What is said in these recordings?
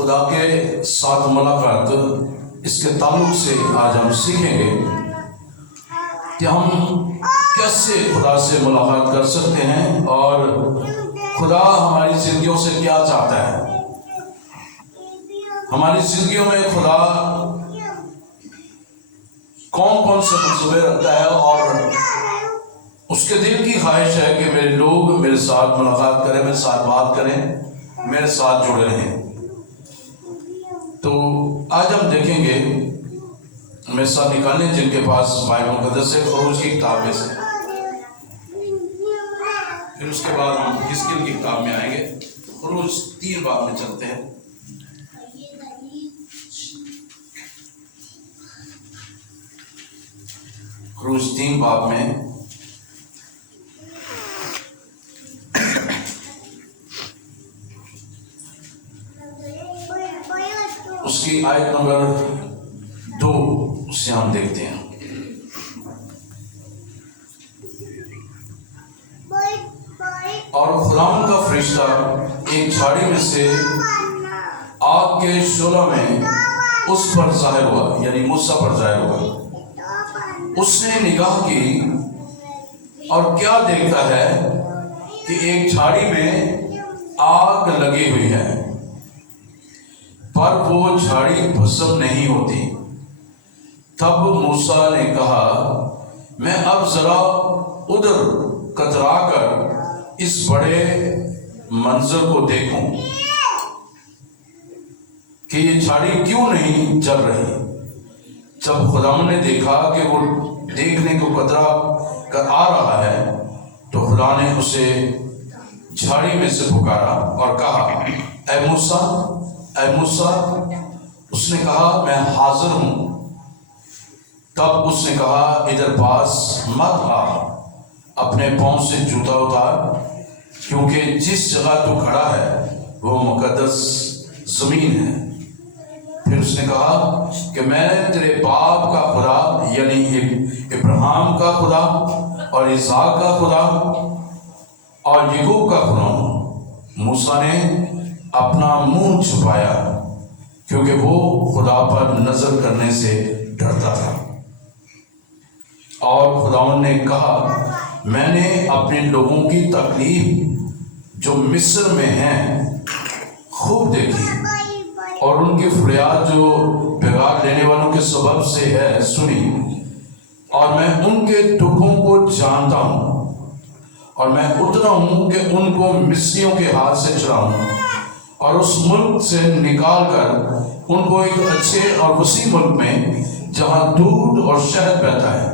خدا کے ساتھ ملاقات، اس کے تعلق سے آج ہم سیکھیں گے کہ ہم کیسے خدا سے ملاقات کر سکتے ہیں اور خدا ہماری زندگیوں سے کیا چاہتا ہے۔ ہماری زندگیوں میں خدا کون کون سے منصوبے رکھتا ہے اور اس کے دل کی خواہش ہے کہ میرے لوگ میرے ساتھ ملاقات کریں، میرے ساتھ بات کریں، میرے ساتھ جڑے رہیں۔ تو آج ہم دیکھیں گے، میرے ساتھ نکالیں جن کے پاس بائبل مقدس ہے، خروج کی کتاب میں سے، پھر اس کے بعد ہم حزقیل کی کتاب میں آئیں گے۔ خروج 3 باب میں چلتے ہیں۔ خروج 3 باب میں اس کی آیت نمبر 2 سے ہم دیکھتے ہیں۔ اور خداوند کا فرشتہ ایک جھاڑی میں سے آگ کے شعلہ میں اس پر ظاہر ہوا، یعنی موسیٰ پر ظاہر ہوا۔ اس نے نگاہ کی اور کیا دیکھتا ہے کہ ایک جھاڑی میں آگ لگی ہوئی ہے، پر وہ جھاڑی بھسم نہیں ہوتی۔ تب موسیٰ نے کہا، میں اب ذرا ادھر کترا کر اس بڑے منظر کو دیکھوں کہ یہ جھاڑی کیوں نہیں جل رہی۔ جب خداوند نے دیکھا کہ وہ دیکھنے کو کترا کر آ رہا ہے تو خدا نے اسے جھاڑی میں سے پکارا اور کہا، اے موسیٰ، اے موسیٰ۔ اس نے کہا، میں حاضر ہوں۔ تب اس نے کہا، ادھر پاس مت آ، اپنے پاؤں سے جوتا اتار، کیونکہ جس جگہ تو کھڑا ہے وہ مقدس زمین ہے۔ پھر اس نے کہا کہ میں تیرے باپ کا خدا یعنی ابراہیم کا خدا اور اسحاق کا خدا اور یعقوب کا خدا ہوں۔ موسیٰ نے اپنا منہ چھپایا کیونکہ وہ خدا پر نظر کرنے سے ڈرتا تھا۔ اور خداوند نے کہا، میں نے اپنے لوگوں کی تکلیف جو مصر میں ہیں خوب دیکھی، اور ان کی فریاد جو بگاڑ لینے والوں کے سبب سے ہے سنی، اور میں ان کے دکھوں کو جانتا ہوں، اور میں اترا ہوں کہ ان کو مصریوں کے ہاتھ سے چھڑاؤں اور اس ملک سے نکال کر ان کو ایک اچھے اور وسیع ملک میں جہاں دودھ اور شہد بہتا ہے،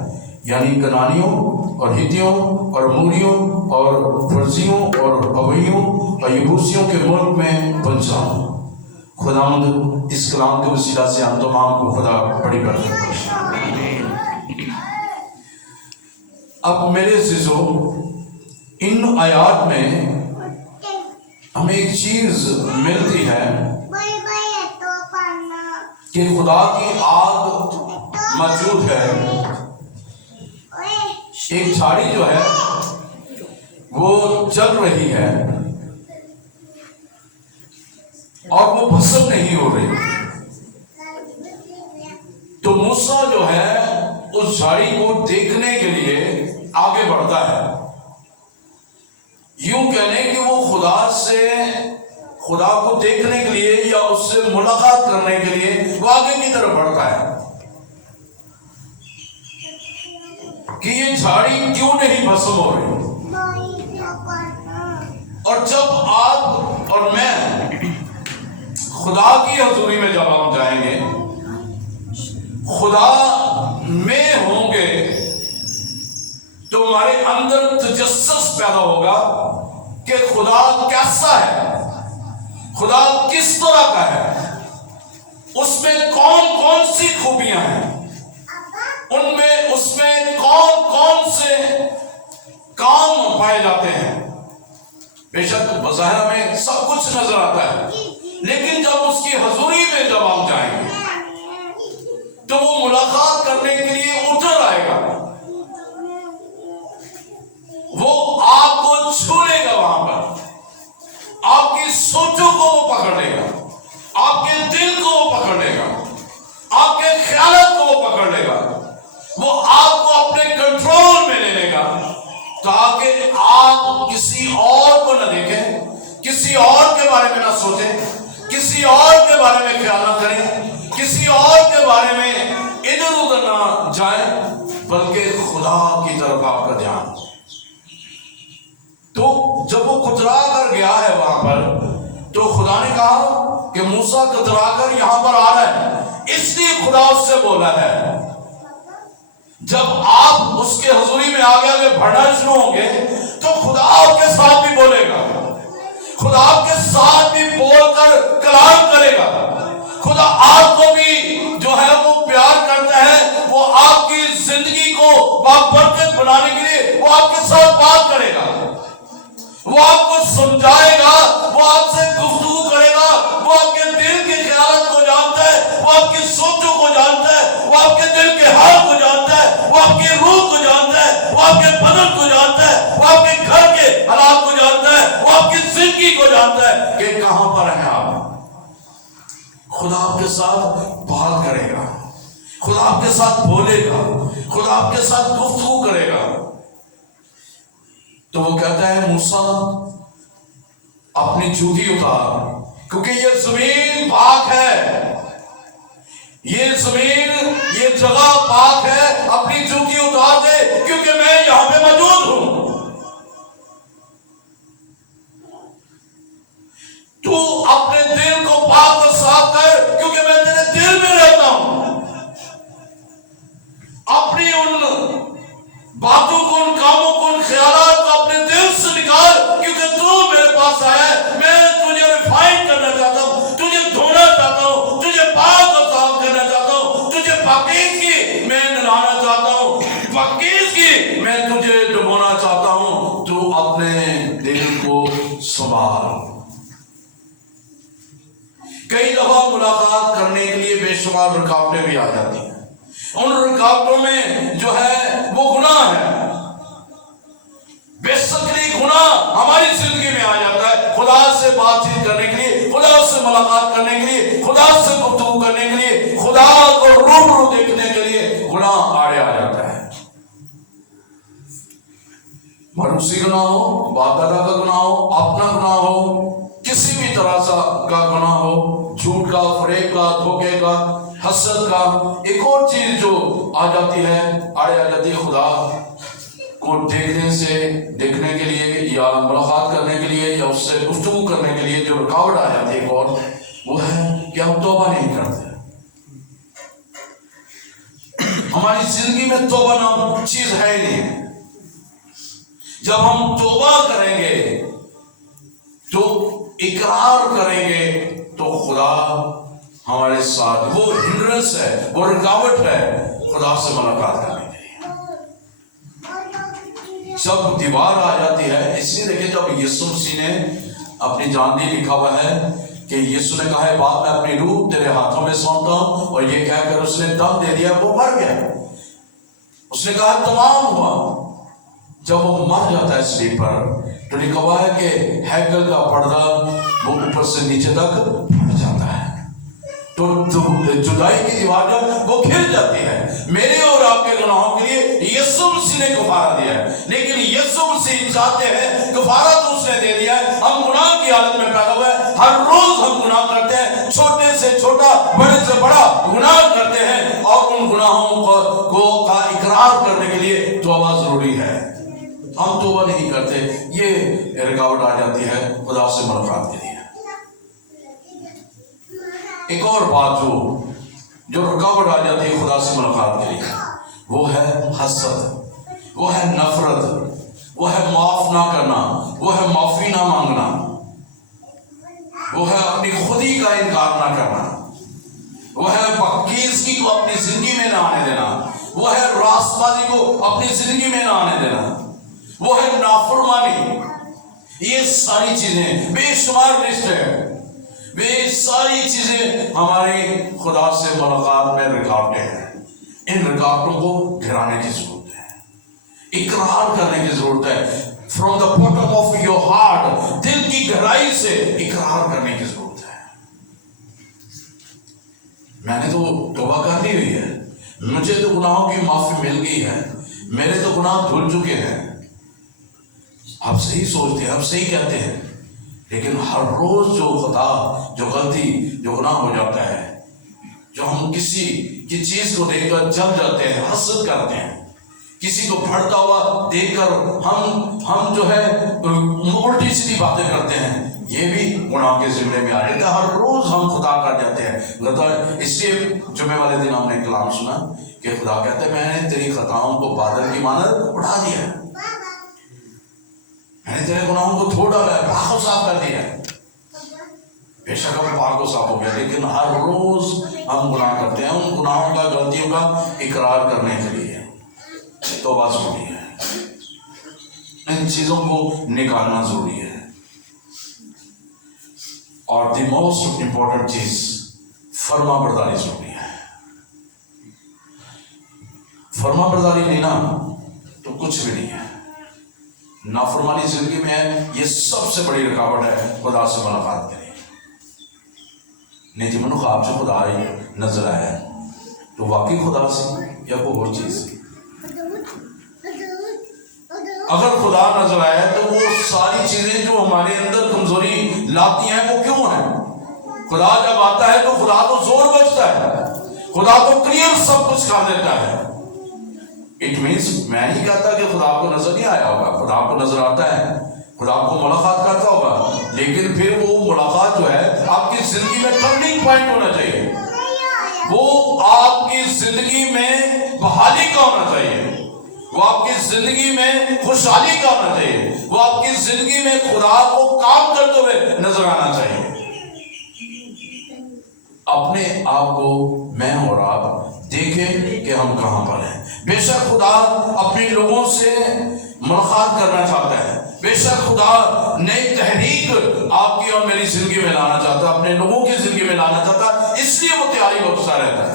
یعنی کنانیوں اور ہتیوں اور موریوں اور فرزیوں اور ہویوں اور یبوسیوں کے ملک میں پہنچاؤں۔ خداوند اس کلام کے وسیلہ سے ہم تمام کو خدا بڑی برکت بخشے۔ اب میرے عزیزو، ان آیات میں ہمیں ایک چیز ملتی ہے کہ خدا کی آگ موجود ہے۔ ایک جھاڑی جو ہے وہ جل رہی ہے اور وہ بھسم نہیں ہو رہی۔ تو موسیٰ جو ہے اس جھاڑی کو دیکھنے کے لیے آگے بڑھتا ہے، یوں کہنے کہ وہ خدا کو دیکھنے کے لیے یا اس سے ملاقات کرنے کے لیے وہ آگے کی طرف بڑھتا ہے کہ یہ جھاڑی کیوں نہیں بھسم ہو رہی۔ اور جب آپ اور میں خدا کی حضوری میں جب ہم جائیں گے، خدا میں ہوں گے، تو ہمارے اندر تجسس پیدا ہوگا کہ خدا کیسا ہے، خدا کس طرح کا ہے، اس میں کون کون سی خوبیاں ہیں، اس میں کون کون سے کام پائے جاتے ہیں۔ بے شک بظاہر ہمیں سب کچھ نظر آتا ہے، لیکن جب اس کی حضوری میں جب ہم جائیں گے تو وہ ملاقات کرنے کے لیے اتر آئے گا، وہ آپ کو چھو لے گا، وہاں پر آپ کی سوچوں کو وہ پکڑ لے گا آپ کے دل کو وہ پکڑ لے گا، آپ کے خیالات کو وہ پکڑ لے گا، وہ آپ کو اپنے کنٹرول میں لے لے گا، تاکہ آپ کسی اور کو نہ دیکھیں، کسی اور کے بارے میں نہ سوچیں، کسی اور کے بارے میں خیال نہ کریں، کسی اور کے بارے میں ادھر ادھر نہ جائیں، بلکہ خدا کی طرف آپ کا دھیان۔ تو جب وہ کترا کر گیا ہے وہاں پر، تو خدا نے کہا کہ موسیٰ کترا کر یہاں پر آ رہا ہے، اس لیے خدا اس سے بولا ہے جب آپ اس کے حضوری میں آگے آگے بڑھنا شروع ہوں گے تو خدا آپ کے ساتھ بھی بولے گا، خدا آپ کے ساتھ بھی بول کر کلام کرے گا، خدا آپ کو بھی جو ہے وہ پیار کرتا ہے، وہ آپ کی زندگی کو بابرکت بنانے کے لیے وہ آپ کے ساتھ بات کرے گا، وہ آپ کو سمجھائے گا، وہ آپ سے گفتگو کرے گا، وہ آپ کے دل کے خیالات کو جانتا ہے، وہ آپ کی سوچوں کو جانتا ہے، وہ آپ کے دل کے حال کو جانتا ہے، وہ آپ کے روح کو جانتا ہے، وہ آپ کے بدن کو جانتا ہے، وہ آپ کے گھر کے حالات کو جانتا ہے، وہ آپ کی زندگی کو جانتا ہے کہ کہاں پر ہیں آپ۔ خدا آپ کے ساتھ بات کرے گا، خدا آپ کے ساتھ بولے گا، خدا آپ کے ساتھ گفتگو کرے گا۔ تو وہ کہتا ہے موسیٰ اپنی جوتی اتار، کیونکہ یہ زمین پاک ہے، یہ زمین، یہ جگہ پاک ہے، اپنی جوتی اتار دے کیونکہ میں یہاں پہ موجود ہوں۔ تو اپنے دل کو پاک اور صاف کر کیونکہ میں تیرے دل میں رہتا ہوں۔ اپنی ان باتوں کو، ان کاموں کو، ان خیالات کو اپنے دل سے نکال، کیونکہ تو میرے پاس آیا ہے، میں تجھے ریفائن کرنا چاہتا ہوں، تجھے دھونا چاہتا ہوں، تجھے پاک اور صاف کرنا چاہتا ہوں، تجھے پاکیزگی میں نلانا چاہتا ہوں، پاکیزگی میں تجھے ڈبونا چاہتا ہوں۔ تو اپنے دل کو سنبھال۔ کئی دفعہ ملاقات کرنے کے لیے بے شمار رکاوٹیں بھی آ جاتی ہیں، ان رکاوٹوں میں جو ہے وہ گناہ ہے، بیسکلی گناہ ہماری زندگی میں آ جاتا ہے۔ خدا سے بات چیت کرنے کے لیے، خدا سے ملاقات کرنے کے لیے، خدا سے گفتگو کرنے کے لیے، خدا کو روبرو دیکھنے کے لیے گناہ آڑے آ جاتا ہے۔ مروسی گناہ ہو، باپ دادا کا گناہ ہو، اپنا گناہ ہو، کسی بھی طرح کا گناہ ہو، جھوٹ کا، فریب کا، دھوکے کا، حسد کا۔ ایک اور چیز جو آ جاتی ہے، آڑے آ جاتی ہے خدا کو دیکھنے کے لیے یا ملاقات کرنے کے لیے یا اس سے گفتگو کرنے کے لیے جو رکاوٹ آ جاتی ہے، ایک اور وہ ہے کہ ہم توبہ نہیں کرتے۔ ہماری زندگی میں توبہ نام چیز ہے ہی نہیں۔ جب ہم توبہ کریں گے تو اقرار کریں گے تو خدا ہمارے ساتھ، وہ ہنڈرنس ہے، وہ رکاوٹ ہے خدا سے ملاقات کرنے کے لیے۔ جب دیوار آ جاتی ہے، اس لیے دیکھیں جب یسوع مسیح نے اپنی جان دی، لکھا ہوا ہے کہ یسوع نے کہا ہے بعد میں اپنی روح تیرے ہاتھوں میں سونپتا ہوں، اور یہ کہہ کر اس نے دم دے دیا، وہ مر گیا۔ اس نے کہا تمام ہوا۔ جب وہ مر جاتا ہے صلیب پر تو لکھا ہوا ہے کہ ہیکل کا پردہ وہ اوپر سے نیچے تک پھٹ جاتا ہے، تو جدائی کی دیوار جب وہ گر جاتی ہے۔ میرے اور آپ کے گناہوں کے لیے یسوع مسیح نے کفارہ دیا ہے، لیکن یسوع مسیح چاہتے ہیں، کفارہ تو اس نے دے دیا ہے، ہم گناہ کی حالت میں پیدا ہوئے، ہر روز ہم گناہ کرتے ہیں، چھوٹے سے چھوٹا، بڑے سے بڑا گناہ کرتے ہیں، اور ان گناہوں کو اقرار کرنے کے لیے توبہ ضروری ہے۔ ہم توبہ نہیں کرتے، یہ رکاوٹ آ جاتی ہے خدا سے ملاقات کے لیے۔ ایک اور بات جو رکاوٹ آ جاتی ہے خدا سے ملاقات کے لیے، وہ ہے حسد، وہ ہے نفرت، وہ ہے معاف نہ کرنا، وہ ہے معافی نہ مانگنا، وہ ہے اپنی خودی کا انکار نہ کرنا، وہ ہے پاکیزگی کو اپنی زندگی میں نہ آنے دینا، وہ ہے راست بازی کو اپنی زندگی میں نہ آنے دینا، وہ ہے نافرمانی۔ یہ ساری چیزیں بے شمار لسٹ ہے، یہ ساری چیزیں ہماری خدا سے ملاقات میں رکاوٹیں ہیں۔ ان رکاوٹوں کو گرانے کی ضرورت ہے، اقرار کرنے کی ضرورت ہے۔ From the bottom of your heart, دل کی گہرائی سے اقرار کرنے کی ضرورت ہے۔ میں نے تو توبہ کر لی ہوئی ہے، مجھے تو گناہوں کی معافی مل گئی ہے، میرے تو گناہ دھل چکے ہیں۔ آپ صحیح سوچتے ہیں، آپ صحیح کہتے ہیں، لیکن ہر روز جو خطا، جو غلطی، جو گناہ ہو جاتا ہے، جو ہم کسی کی چیز کو دیکھ کر جل جاتے ہیں، حسد کرتے ہیں، کسی کو بڑھتا ہوا دیکھ کر ہم جو ہے الٹی سیدھی باتیں کرتے ہیں، یہ بھی گناہ کے ذمرے میں آ جاتا ہے۔ ہر روز ہم خطا کر جاتے ہیں۔ اس لیے جمعے والے دن ہم نے کلام سنا کہ خدا کہتا ہے میں نے تیری خطاؤں کو بادل کی مانند اٹھا دیا ہے، میں نے تیرے گناہوں کو دھو ڈالا ہے، پاک و صاف کر دیا ہے۔ بے شک ہم پاک و صاف ہو گیا، لیکن ہر روز ہم گناہ کرتے ہیں۔ ان گناہوں کا، غلطیوں کا اقرار کرنے کے لیے توبہ ضروری ہے، ان چیزوں کو نکالنا ضروری ہے۔ اور دی موسٹ امپورٹنٹ چیز فرما برداری ضروری ہے۔ فرما برداری لینا تو کچھ بھی نہیں ہے، نافرمانی زندگی میں ہے، یہ سب سے بڑی رکاوٹ ہے خدا سے ملاقات کے لیے۔ نہیں جی منو خواب سے خدا نظر آیا ہے تو واقعی خدا سے یا کوئی اور چیز سے؟ اگر خدا نظر آیا ہے تو وہ ساری چیزیں جو ہمارے اندر کمزوری لاتی ہیں وہ کیوں ہیں؟ خدا جب آتا ہے تو خدا تو زور بچتا ہے، خدا تو کلیئر سب کچھ کر دیتا ہے۔ اٹ مینس میں نہیں کہتا کہ خدا کو نظر نہیں آیا ہوگا، خدا کو نظر آتا ہے، خدا کو ملاقات کرتا ہوگا، لیکن پھر وہ ملاقات جو ہے آپ کی زندگی میں ٹرننگ پوائنٹ ہونا چاہیے، وہ آپ کی زندگی میں بحالی کا ہونا چاہیے، وہ آپ کی زندگی میں خوشحالی کا ہونا چاہیے، وہ آپ کی زندگی میں خدا کو کام کرتے ہوئے نظر آنا چاہیے۔ اپنے آپ کو میں اور آپ دیکھیں کہ ہم کہاں پر ہیں۔ بے شک خدا اپنے لوگوں سے ملاقات کرنا چاہتا ہے، بے شک خدا نئی تحریک آپ کی اور میری زندگی میں لانا چاہتا ہے، اپنے لوگوں کی زندگی میں لانا چاہتا ہے، اس لیے وہ تیاری بخشتا رہتا ہے،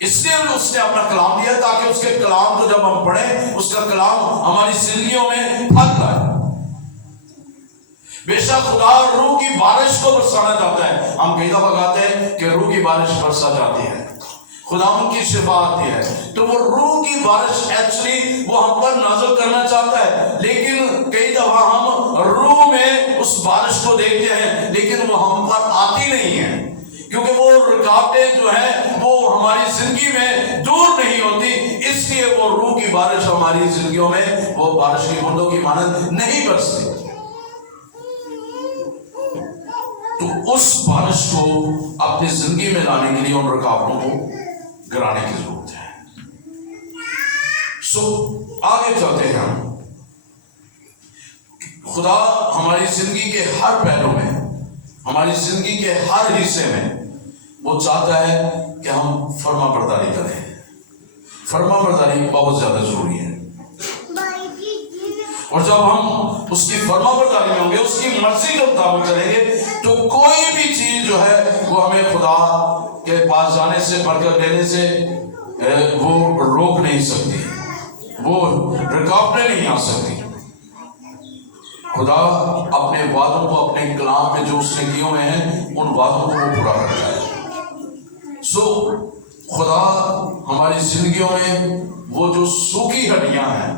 اس لیے اس نے اپنا کلام دیا تاکہ اس کے کلام کو جب ہم پڑھیں اس کا کلام ہماری زندگیوں میں پھل لائے۔ بے شک خدا روح کی بارش کو برسانا چاہتا ہے، ہم کئی دفعہ کہتے ہیں کہ روح کی بارش برسا جاتی ہے، خدا ان کی شفا آتی ہے، تو وہ روح کی بارش ایکچولی وہ ہم پر نازل کرنا چاہتا ہے، لیکن کئی دفعہ ہم روح میں اس بارش کو دیکھتے ہیں لیکن وہ ہم پر آتی نہیں ہے، کیونکہ وہ رکاوٹیں جو ہیں وہ ہماری زندگی میں دور نہیں ہوتی، اس لیے وہ روح کی بارش ہماری زندگیوں میں وہ بارش کی بوندوں کی مانند نہیں برستی۔ تو اس بارش کو اپنی زندگی میں لانے کے لیے ان رکاوٹوں کو گرانے کی ضرورت ہے۔ آگے چلتے ہیں ہم۔ خدا ہماری زندگی کے ہر پہلو میں، ہماری زندگی کے ہر حصے میں وہ چاہتا ہے کہ ہم فرما برداری کریں۔ فرما برداری بہت زیادہ ضروری ہے، اور جب ہم اس کی فرما برداری میں ہوں گے، اس کی مرضی کے مطابق چلیں گے، تو کوئی بھی چیز جو ہے وہ ہمیں خدا کے پاس جانے سے، برکت لینے سے وہ روک نہیں سکتی، وہ رکاوٹیں نہیں آ سکتی۔ خدا اپنے وعدوں کو، اپنے کلام میں جو اس نے کیے ہوئے ہیں ان وعدوں کو وہ پورا کرتا ہے۔ خدا ہماری زندگیوں میں وہ جو سوکھی ہڈیاں ہیں،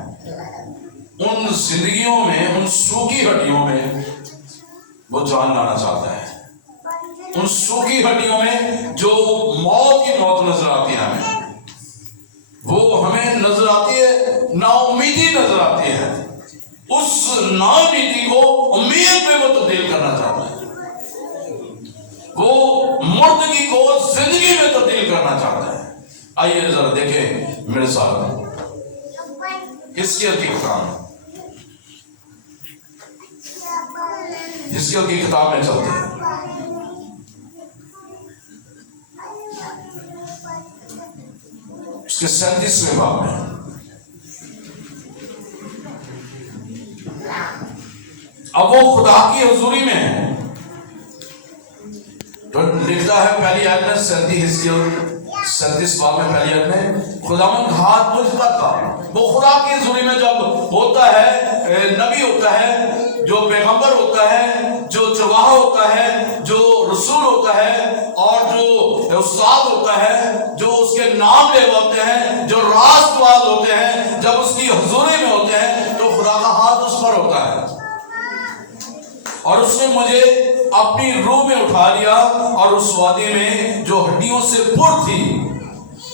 ان زندگیوں میں، ان سوکھی ہڈیوں میں وہ جان لانا چاہتا ہے۔ ان سوکھی ہڈیوں میں جو موت کی موت نظر آتی ہے ہمیں، وہ ہمیں نظر آتی ہے، نا امیدی نظر آتی ہے، اس نا امیدی کو امید میں وہ تبدیل کرنا چاہتا ہے، وہ مردگی کو زندگی میں تبدیل کرنا چاہتا ہے۔ آئیے ذرا دیکھیں میرے ساتھ حزقیل کی کتاب، حزقیل کی کتاب میں چلتے ہیں۔ اس کے 37ویں باب میں اب وہ خدا کی حضوری میں ہے، تو لکھتا ہے پہلی آیت میں 37 باب میں پہلی آیت میں، خداوند ہاتھ مجھ پر تھا۔ وہ خدا کی حضوری میں جب ہوتا ہے، نبی ہوتا ہے، جو پیغمبر ہوتا ہے، جو چرواہا ہوتا ہے، جو رسول ہوتا ہے، اور جو استاد ہوتا ہے، جو اس کے نام لے ہوتے ہیں، جو راست باز ہوتے ہیں، جب اس کی حضوری میں ہوتے ہیں تو خدا کا ہاتھ اس پر ہوتا ہے، اور اس نے مجھے اپنی روح میں اٹھا لیا اور اس وادی میں جو ہڈیوں سے پر تھی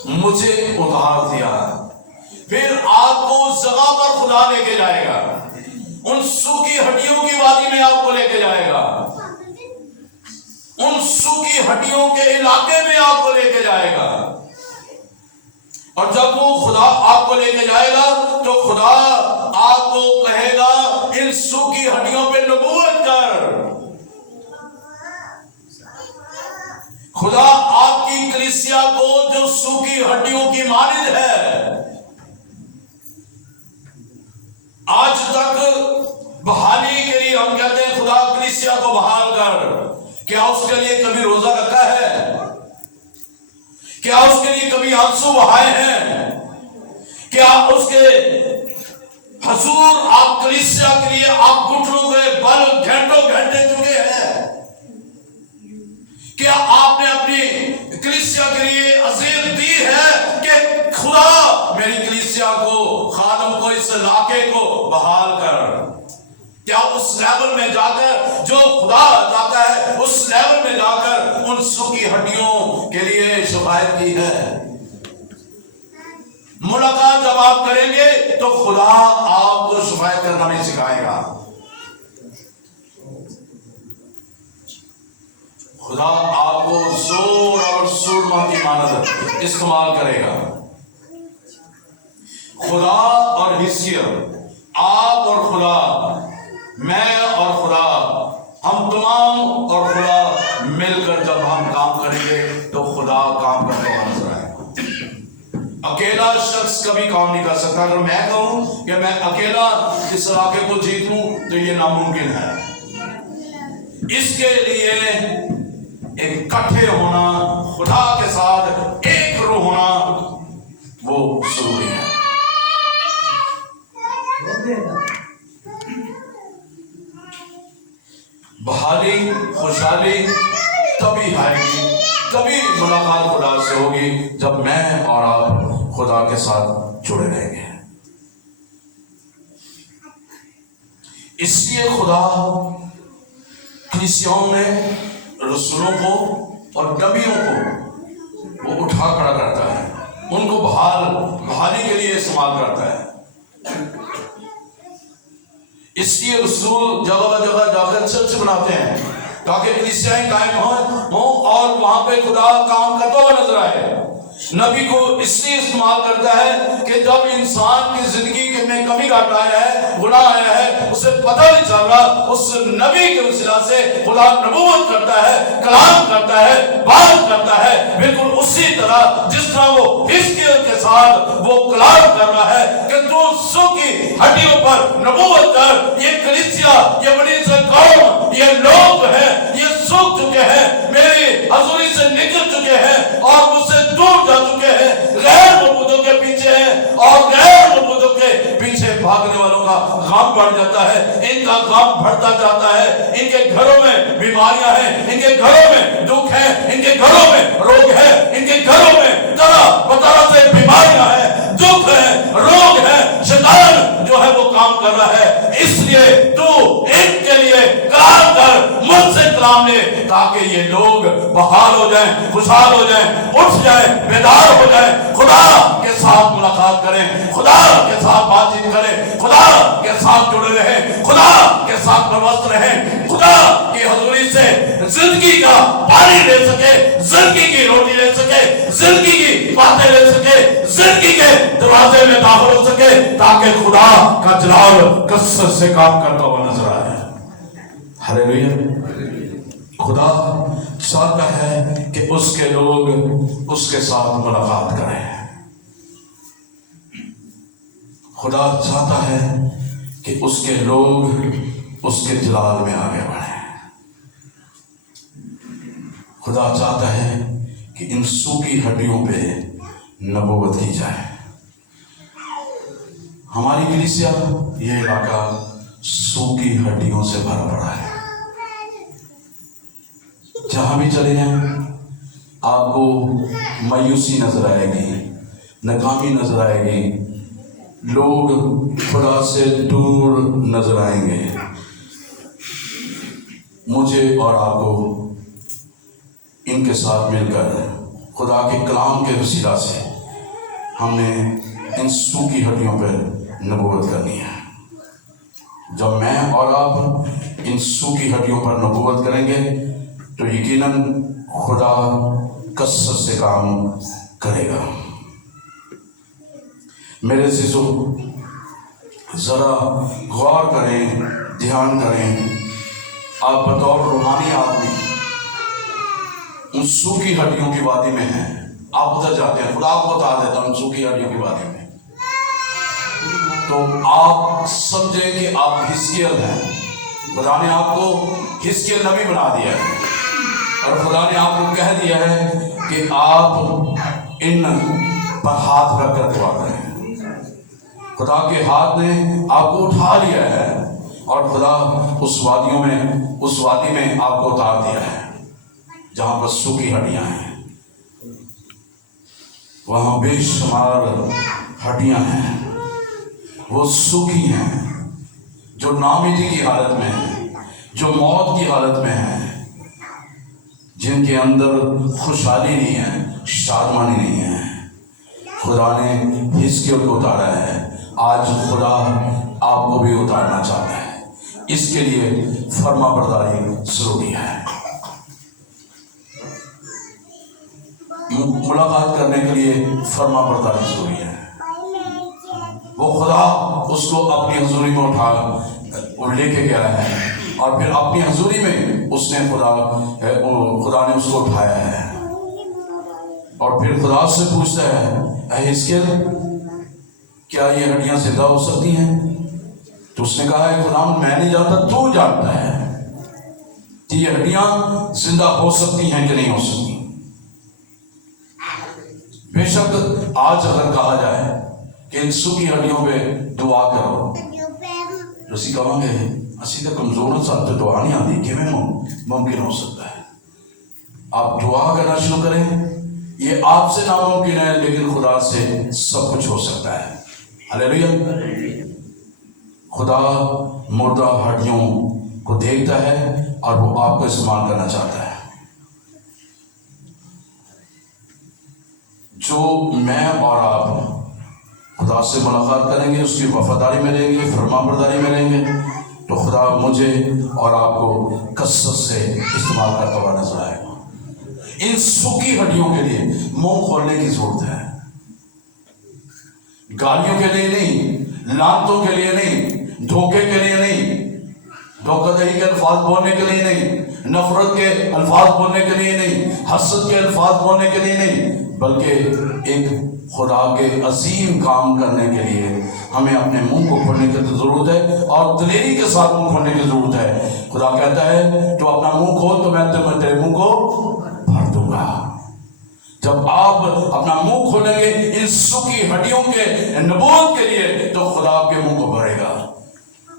مجھے اتار دیا۔ پھر آپ کو اس جگہ پر خدا لے کے جائے گا، ان سوکھی ہڈیوں کی وادی میں آپ کو لے کے جائے گا، ان سوکھی ہڈیوں کے علاقے میں آپ کو لے کے جائے گا، اور جب وہ خدا آپ کو لے کے جائے گا تو خدا آپ کو کہے گا ان سوکھی ہڈیوں پہ نبوت کر۔ خدا آپ کی کلیسیا کو جو سوکھی ہڈیوں کی مانند ہے، آج تک بحالی کے لیے ہم کہتے ہیں خدا کلیسیا کو بحال کر، کیا اس کے لیے کبھی روزہ رکھا ہے؟ کیا اس کے لیے کبھی آنسو بہائے ہیں؟ کیا اس کے حضور آپ کلیسیا کے لیے آپ گھٹنوں کے بل گھنٹوں گھنٹے چکے ہیں؟ کیا آپ نے اپنی کلیسیا کے لیے عزیز دی ہے کہ خدا میری کلیسیا کو، خادم کو، اس علاقے کو بحال کر؟ کیا اس لیول میں جا کر جو خدا چاہتا ہے اس لیول میں جا کر ان سوکھی ہڈیوں کے لیے شفاعت کی ہے؟ ملاقات جب آپ کریں گے تو خدا آپ کو شفاعت کرنا نہیں سکھائے گا، خدا آپ کو زور اور سورما کی مانند استعمال کرے گا۔ خدا اور حیثیت، آپ اور خدا، میں اور خدا، ہم تمام اور خدا مل کر جب ہم کام کریں گے تو خدا کام کرنے کا نظر آئے گا۔ اکیلا شخص کبھی کام نہیں کر سکتا۔ اگر میں کہوں کہ میں اکیلا اس علاقے کو جیت لوں تو یہ ناممکن ہے۔ اس کے لیے اکٹھے ہونا، خدا کے ساتھ ایک روح ہونا وہ ضروری ہے۔ بحالی، خوشحالی تبھی آئے گی، تبھی ملاقات خدا سے ہوگی جب میں اور آپ خدا کے ساتھ جڑے رہیں گے۔ اس لیے خدا کلیسیاؤں میں رسولوں کو اور نبیوں کو وہ اٹھا کھڑا کرتا ہے، ان کو بحالی کے لیے استعمال کرتا ہے۔ اس لیے رسول جگہ جگہ جا کر چرچ بناتے ہیں تاکہ کلیسیاں قائم ہوں اور وہاں پہ خدا کام کرتا ہوا نظر آئے۔ نبی کو اس لیے استعمال کرتا ہے کہ جب انسان کی زندگی میں کمی گھاٹا آیا ہے، گناہ آیا ہے، اسے پتہ نہیں چل رہا، اس نبی کے وسیلہ سے خدا نبوت کرتا ہے، کلام کرتا ہے، بات کرتا ہے، بالکل اسی طرح جس طرح وہ حزقیل کے ساتھ وہ کلام کر رہا ہے کہ تو سوکھی ہڈیوں پر نبوت کر۔ یہ کلیسیا، یہ بڑی سی قوم، یہ لوگ ہیں، یہ سوکھ چکے ہیں، میری حضوری سے نکل چکے ہیں اور مجھ سے دور جا چکے ہیں، غیر معبودوں کے پیچھے ہیں، اور غیر معبودوں کے پیچھے بھاگنے والوں کا غم بڑھ جاتا ہے، ان کا غم بڑھتا جاتا ہے۔ ان کے گھروں میں بیماریاں ہیں، ان کے گھروں میں دکھ ہے، ان کے گھروں میں روگ ہے، ان کے گھروں میں طرح بطرح سے بیماریاں ہیں، دکھ ہے، روگ ہے، شیطان جو ہے وہ کام کر رہا ہے۔ اس لیے تو ان کے لیے کلام کر، مجھ سے کلام لے، تاکہ یہ لوگ بحال ہو جائیں، خوشحال ہو جائیں، اٹھ جائیں، بیدار ہو جائیں، خدا کے ساتھ ملاقات کریں، خدا کے ساتھ بات چیت کریں، خدا کے ساتھ جڑے رہیں، خدا کے ساتھ پروست رہیں، خدا کی حضوری سے زندگی کا پانی لے سکے، زندگی کی روٹی لے سکے، زندگی کی باتیں لے سکے، زندگی کے دروازے میں داخل ہو سکے، تاکہ خدا کا جلال کثرت سے کام کرتا ہوا نظر آئے۔ ہاللیلویا۔ خدا چاہتا ہے کہ اس کے لوگ اس کے ساتھ ملاقات کریں۔ خدا چاہتا ہے کہ اس کے لوگ اس کے جلال میں آگے بڑھیں۔ خدا چاہتا ہے کہ ان سوکھی ہڈیوں پہ نبوت کی جائے۔ ہماری کلیسیا، یہ علاقہ سوکھی ہڈیوں سے بھرا پڑا ہے۔ جہاں بھی چلے جائیں آپ کو مایوسی نظر آئے گی، ناکامی نظر آئے گی، لوگ خدا سے دور نظر آئیں گے۔ مجھے اور آپ کو ان کے ساتھ مل کر خدا کے کلام کے وسیلہ سے ہم نے ان سوکھی ہڈیوں پر نبوت کرنی ہے۔ جب میں اور آپ ان سوکھی ہڈیوں پر نبوت کریں گے تو یقیناً خدا کثرت سے کام کرے گا۔ میرے عزیزو، ذرا غور کریں، دھیان کریں، آپ بطور روحانی آدمی ان سوکھی ہڈیوں کی وادی میں ہیں۔ آپ ادھر جاتے ہیں، خدا کو بتا دیتا ہوں سوکھی ہڈیوں کی وادی میں، تو آپ سمجھیں کہ آپ حزقیل ہیں۔ خدا نے آپ کو حزقیل نبی بنا دیا ہے، اور خدا نے آپ کو کہہ دیا ہے کہ آپ ان پر ہاتھ رکھ کر دعا کریں۔ خدا کے ہاتھ نے آپ کو اٹھا لیا ہے، اور خدا اس وادی میں آپ کو اتار دیا ہے جہاں پر سوکھی ہڈیاں ہیں۔ وہاں بے شمار ہڈیاں ہیں، وہ سوکھی ہیں، جو نامیدی کی حالت میں ہیں، جو موت کی حالت میں ہیں، جن کے اندر خوشحالی نہیں ہے، شادمانی نہیں ہے۔ خدا نے حزقیل کو اتارا ہے، آج خدا آپ کو بھی اتارنا چاہتا ہے۔ اس کے لیے فرما برداری ضروری ہے۔ ملاقات کرنے کے لیے فرما برداری ضروری ہے۔ وہ خدا اس کو اپنی حضوری میں اٹھا اور لے کے گیا ہے، اور پھر اپنی حضوری میں اس نے خدا نے اس کو اٹھایا ہے، اور پھر خدا سے پوچھتا ہے، اے حزقیل، کیا یہ ہڈیاں زندہ ہو سکتی ہیں؟ تو اس نے کہا ہے، خدا میں نہیں جانتا، تو جانتا ہے کہ یہ ہڈیاں زندہ ہو سکتی ہیں کہ نہیں ہو سکتی۔ بے شک آج اگر کہا جائے کہ ان سوکھی ہڈیوں پہ دعا کرو، اسی کہاں گے اسی تو کمزور ساتھ تو دعا نہیں آتی، کہ میں ممکن ہو سکتا ہے۔ آپ دعا کرنا شروع کریں، یہ آپ سے ناممکن ہے لیکن خدا سے سب کچھ ہو سکتا ہے۔ ہلیلویا۔ خدا مردہ ہڈیوں کو دیکھتا ہے اور وہ آپ کو استعمال کرنا چاہتا ہے۔ جو میں اور آپ خدا سے ملاقات کریں گے، اس کی وفاداری میں رہیں گے، فرما برداری میں رہیں گے، تو خدا مجھے اور آپ کو کثرت سے استعمال کرتا ہوا نظر آئے گا۔ ان سوکھی ہڈیوں کے لیے منہ کھولنے کی ضرورت ہے، گالیوں کے لیے نہیں، لعنتوں کے لیے نہیں، دھوکے کے لیے نہیں، دھوکہ دہی کے الفاظ بولنے کے لیے نہیں، نفرت کے الفاظ بولنے کے لیے نہیں، حسد کے الفاظ بولنے کے لیے نہیں، بلکہ ایک خدا کے عظیم کام کرنے کے لیے ہمیں اپنے منہ کو کھولنے کی ضرورت ہے، اور دلیری کے ساتھ منہ کھولنے کی ضرورت ہے۔ خدا کہتا ہے تو اپنا منہ کھول تو میں تیرے منہ کو بھر دوں گا۔ جب آپ اپنا منہ کھولیں گے ان سوکھی ہڈیوں کے نبوت کے لیے، تو خدا آپ کے منہ کو بھرے گا،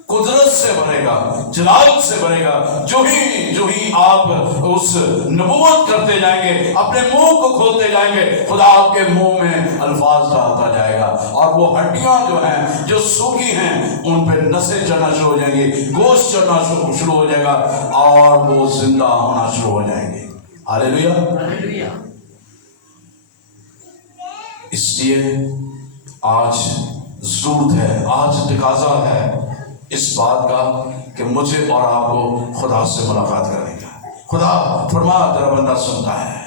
قدرت سے بھرے گا، جلال سے بھرے گا۔ جو ہی آپ اس نبوت کرتے جائیں گے، اپنے منہ کو کھولتے جائیں گے، خدا آپ کے منہ میں الفاظ ڈالتا جائے گا، اور وہ ہڈیاں جو ہیں جو سوکھی ہیں ان پہ نسیں چڑھنا شروع ہو جائیں گی، گوشت چڑھنا شروع ہو جائے گا، اور وہ زندہ ہونا شروع ہو جائیں گے۔ ہاللیلویا۔ اس لیے آج ضرورت ہے، آج تقاضا ہے اس بات کا کہ مجھے اور آپ کو خدا سے ملاقات کرنے کا۔ خدا فرما تیرا بندہ سنتا ہے۔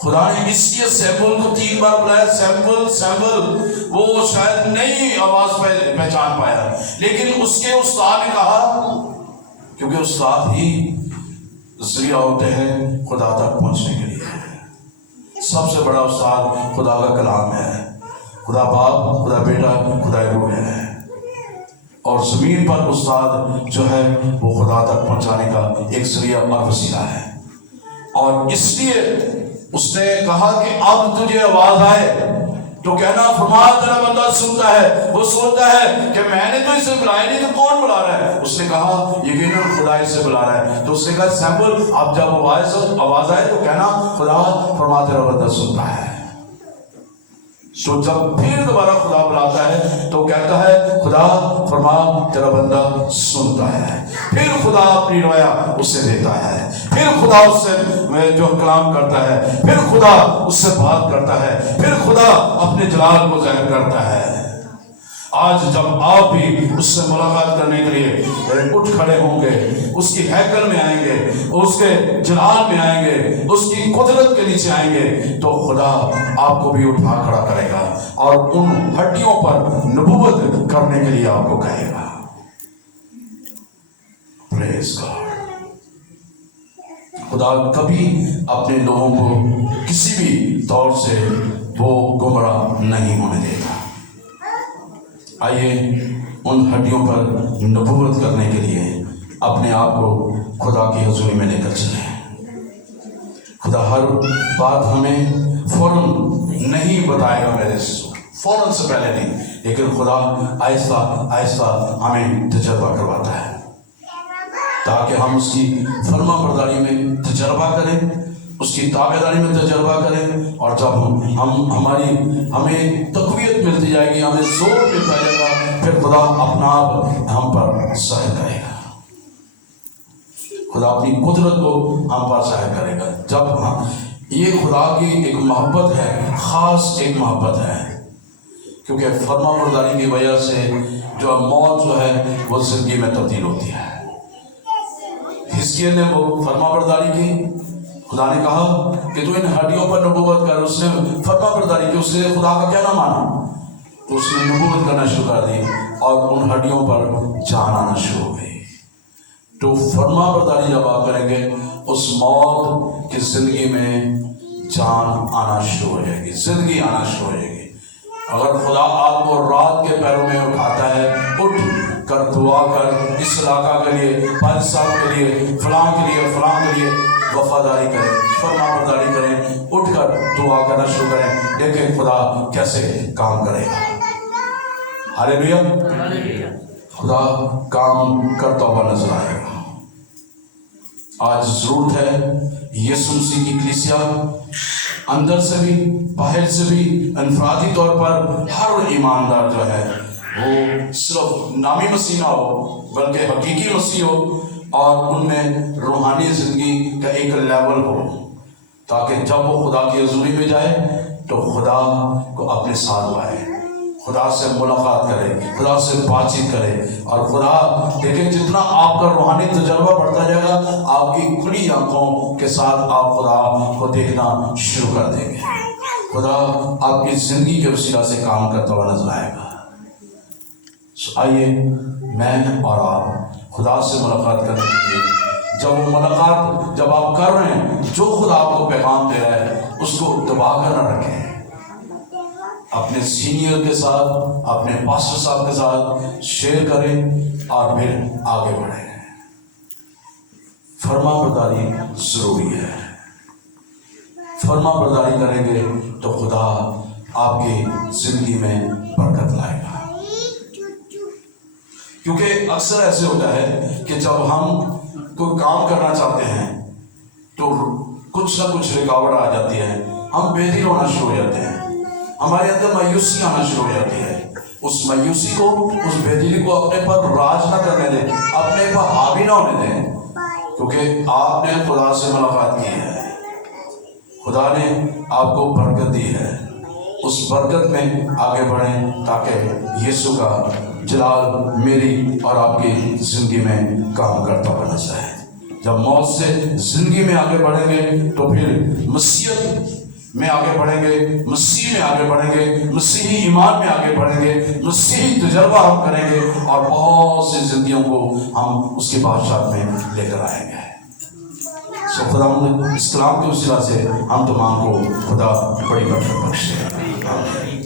خدا نے اس لیے سیمول کو 3 بار بلایا، سیمول، وہ شاید نئی آواز پہچان پایا، لیکن اس کے استاد نے کہا، کیونکہ استاد ہی ذریعہ ہوتے ہیں خدا تک پہنچنے کے لیے۔ سب سے بڑا استاد خدا کا کلام ہے، خدا باپ، خدا بیٹا، خدا روح ہے، اور زمین پر استاد جو ہے وہ خدا تک پہنچانے کا ایک ذریعہ اور وسیلہ ہے۔ اور اس لیے اس نے کہا کہ اب تجھے آواز آئے تو کہنا فرما تیرا بندہ سنتا ہے. وہ سوچتا ہے کہ میں نے تو اسے بلایا نہیں تو کون بلا رہا ہے. اس نے کہا یقیناً خدا اسے بلا رہا ہے. تو اس نے کہا سیمبل اب جب آواز آئے تو کہنا خدا فرما تیرا بندہ سنتا ہے. تو جب پھر دوبارہ خدا بلاتا ہے تو کہتا ہے خدا فرما تیرا بندہ سنتا ہے. پھر خدا اپنی رویا اسے دیتا ہے. پھر خدا اس سے جو کلام کرتا ہے. پھر خدا اس سے بات کرتا ہے. پھر خدا اپنے جلال کو ظاہر کرتا ہے. آج جب آپ بھی اس سے ملاقات کرنے کے لیے اٹھ کھڑے ہوں گے, اس کی ہیکل میں آئیں گے, اس کے جلال میں آئیں گے, اس کی قدرت کے نیچے آئیں گے, تو خدا آپ کو بھی اٹھا کھڑا کرے گا اور ان ہڈیوں پر نبوت کرنے کے لیے آپ کو کہے گا. پریز گاڈ. خدا کبھی اپنے لوگوں کو کسی بھی طور سے وہ گمراہ نہیں ہونے دیتا. آئیے ان ہڈیوں پر نبوت کرنے کے لیے اپنے آپ کو خدا کی حضوری میں لے کر چلیں. خدا ہر بات ہمیں فوراً نہیں بتائے گا, میرے فوراً سے پہلے نہیں, لیکن خدا آہستہ آہستہ ہمیں تجربہ کرواتا ہے تاکہ ہم اس کی فرما برداری میں تجربہ کریں, اس کی تابع داری میں تجربہ کریں. اور جب ہمیں تقویت ملتی جائے گی, ہمیں زور ملتا جائے گا, پھر خدا اپنا آپ ہم پر ظاہر کرے گا. خدا اپنی قدرت کو ہم پر ظاہر کرے گا. جب یہ خدا کی ایک محبت ہے, خاص ایک محبت ہے, کیونکہ فرما برداری کی وجہ سے جو موت جو ہے وہ زندگی میں تبدیل ہوتی ہے. حزقیل نے وہ فرما برداری کی. خدا نے کہا کہ تو ان ہڈیوں پر نبوت کر. اس نے فرما برداری کی, اس نے خدا کا کہنا مانا, تو اس نے نبوت کرنا شروع کر دی اور ان ہڈیوں پر جان آنا شروع ہو گئی. تو فرما برداری جب آپ کریں گے, اس موت کی زندگی میں جان آنا شروع ہو جائے گی, زندگی آنا شروع ہو جائے گی. اگر خدا آپ کو رات کے پیروں میں اٹھاتا ہے, اٹھ کر دعا کر, اس علاقہ کے لیے, پاکستان کے لیے, فلاں کے لیے وفاداری کریں, فرما برداری کریں, اٹھ کر دعا کرنا شروع کریں, دیکھیں خدا کیسے کام کرے گا. ہاللیلویا. خدا کام کرتا ہوا نظر آئے گا. آج ضرورت ہے یسوع مسیح کی کلیسیا اندر سے بھی باہر سے بھی انفرادی طور پر ہر ایماندار جو ہے وہ صرف نامی مسیح نہ ہو بلکہ حقیقی مسیح ہو, اور ان میں روحانی زندگی کا ایک لیول ہو, تاکہ جب وہ خدا کی حضوری میں جائے تو خدا کو اپنے ساتھ لائے, خدا سے ملاقات کرے, خدا سے بات چیت کرے. اور خدا دیکھیں جتنا آپ کا روحانی تجربہ بڑھتا جائے گا, آپ کی کھلی آنکھوں کے ساتھ آپ خدا کو دیکھنا شروع کر دیں گے. خدا آپ کی زندگی کے وسیلہ سے کام کرتا ہوا نظر آئے گا. آئیے میں اور آپ خدا سے ملاقات کرنے کے لیے, جب آپ کر رہے ہیں, جو خدا آپ کو پیغام دے رہا ہے اس کو دبا کر نہ رکھیں. اپنے سینئر کے ساتھ, اپنے پاسٹر صاحب کے ساتھ شیئر کریں اور پھر آگے بڑھیں. فرما برداری ضروری ہے. فرما برداری کریں گے تو خدا آپ کی زندگی میں برکت لائے گا. کیونکہ اکثر ایسے ہوتا ہے کہ جب ہم کوئی کام کرنا چاہتے ہیں تو کچھ نہ کچھ رکاوٹ آ جاتی ہے, ہم بے دل ہونا شروع ہو جاتے ہیں, ہمارے اندر مایوسی آنا شروع ہو جاتی ہے. اس مایوسی کو, اس بے دلی کو اپنے پر راج نہ کرنے دیں, اپنے پر حاوی نہ ہونے دیں, کیونکہ آپ نے خدا سے ملاقات کی ہے, خدا نے آپ کو برکت دی ہے. اس برکت میں آگے بڑھیں تاکہ یسوع کا جلال میری اور آپ کی زندگی میں کام کرتا بنا جائے. جب موت سے زندگی میں آگے بڑھیں گے تو پھر مسیحیت میں آگے بڑھیں گے, مسیح میں آگے بڑھیں گے, مسیحی ایمان میں آگے بڑھیں گے, مسیحی تجربہ ہم کریں گے اور بہت سی زندگیوں کو ہم اس کی بادشاہت میں لے کر آئیں گے. خدا اس کلام کے وسیلہ سے ہم تمام کو خدا بڑی برکت بخشے.